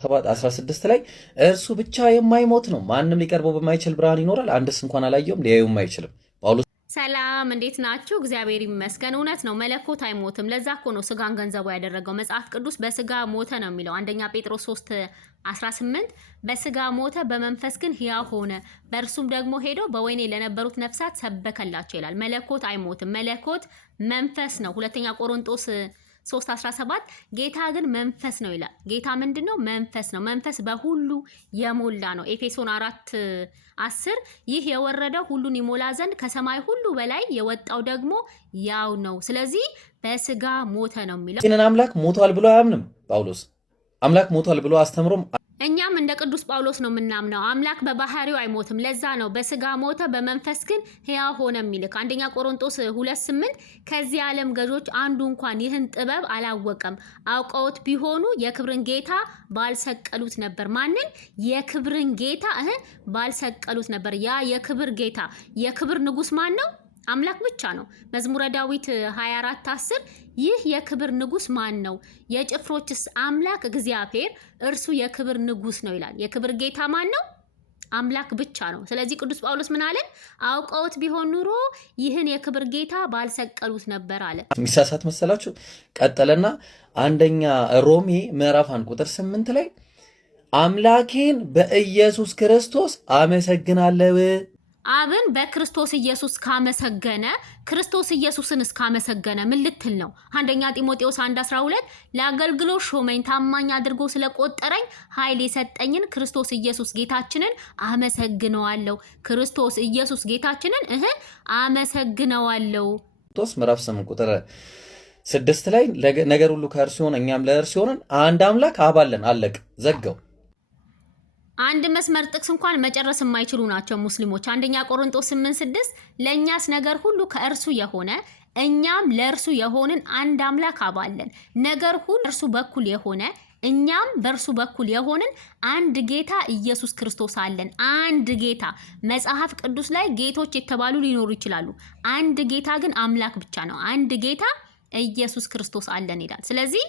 16 ላይ እርሱ ብቻ የማይሞት ነው፣ ማንም ሊቀርበው በማይችል ብርሃን ይኖራል፣ አንድስ እንኳን አላየውም ሊያዩም አይችልም። ጳውሎስ ሰላም እንዴት ናችሁ? እግዚአብሔር ይመስገን። እውነት ነው፣ መለኮት አይሞትም። ለዛ እኮ ነው ስጋን ገንዘቡ ያደረገው። መጽሐፍ ቅዱስ በስጋ ሞተ ነው የሚለው። አንደኛ ጴጥሮስ 3:18 በስጋ ሞተ በመንፈስ ግን ሕያው ሆነ፣ በእርሱም ደግሞ ሄዶ በወህኒ ለነበሩት ነፍሳት ሰበከላቸው ይላል። መለኮት አይሞትም። መለኮት መንፈስ ነው። ሁለተኛ ቆሮንጦስ 3:17 ጌታ ግን መንፈስ ነው ይላል። ጌታ ምንድነው? መንፈስ ነው። መንፈስ በሁሉ የሞላ ነው። ኤፌሶን 4:10 ይህ የወረደው ሁሉን ይሞላ ዘንድ ከሰማይ ሁሉ በላይ የወጣው ደግሞ ያው ነው። ስለዚህ በስጋ ሞተ ነው የሚለው። ግን አምላክ ሞቷል ብሎ አያምንም ጳውሎስ። አምላክ ሞቷል ብሎ አስተምሮም እኛም እንደ ቅዱስ ጳውሎስ ነው የምናምነው። አምላክ በባህሪው አይሞትም። ለዛ ነው በስጋ ሞተ በመንፈስ ግን ሕያው ሆነ የሚልክ። አንደኛ ቆሮንጦስ 2:8 ከዚህ ዓለም ገዦች አንዱ እንኳን ይህን ጥበብ አላወቀም፣ አውቀውት ቢሆኑ የክብርን ጌታ ባልሰቀሉት ነበር። ማንን? የክብርን ጌታ ባልሰቀሉት ነበር። ያ የክብር ጌታ የክብር ንጉስ ማን ነው? አምላክ ብቻ ነው። መዝሙረ ዳዊት 24:10 ይህ የክብር ንጉስ ማን ነው? የጭፍሮችስ አምላክ እግዚአብሔር እርሱ የክብር ንጉስ ነው ይላል። የክብር ጌታ ማን ነው? አምላክ ብቻ ነው። ስለዚህ ቅዱስ ጳውሎስ ምን አለን? አውቀውት ቢሆን ኑሮ ይህን የክብር ጌታ ባልሰቀሉት ነበር አለ። የሚሳሳት መሰላችሁ? ቀጠለና አንደኛ ሮሜ ምዕራፍ 1:8 ላይ አምላኬን በኢየሱስ ክርስቶስ አመሰግናለሁ። አብን በክርስቶስ ኢየሱስ ካመሰገነ ክርስቶስ ኢየሱስን እስካመሰገነ ምን ልትል ነው? አንደኛ ጢሞቴዎስ 1:12 ለአገልግሎት ሾመኝ ታማኝ አድርጎ ስለቆጠረኝ ኃይል የሰጠኝን ክርስቶስ ኢየሱስ ጌታችንን አመሰግነዋለሁ። ክርስቶስ ኢየሱስ ጌታችንን አመሰግነዋለሁ። ቶስ ምዕራፍ 8:6 ላይ ነገር ሁሉ ከእርሱ ሆነ እኛም ለእርሱ ሆነን አንድ አምላክ አብ አለን። አለቅ ዘጋው። አንድ መስመር ጥቅስ እንኳን መጨረስ የማይችሉ ናቸው ሙስሊሞች። አንደኛ ቆሮንጦስ 8:6 ለእኛስ ነገር ሁሉ ከእርሱ የሆነ እኛም ለእርሱ የሆንን አንድ አምላክ አብ አለን። ነገር ሁሉ እርሱ በኩል የሆነ እኛም በእርሱ በኩል የሆንን አንድ ጌታ ኢየሱስ ክርስቶስ አለን። አንድ ጌታ። መጽሐፍ ቅዱስ ላይ ጌቶች የተባሉ ሊኖሩ ይችላሉ። አንድ ጌታ ግን አምላክ ብቻ ነው። አንድ ጌታ ኢየሱስ ክርስቶስ አለን ይላል። ስለዚህ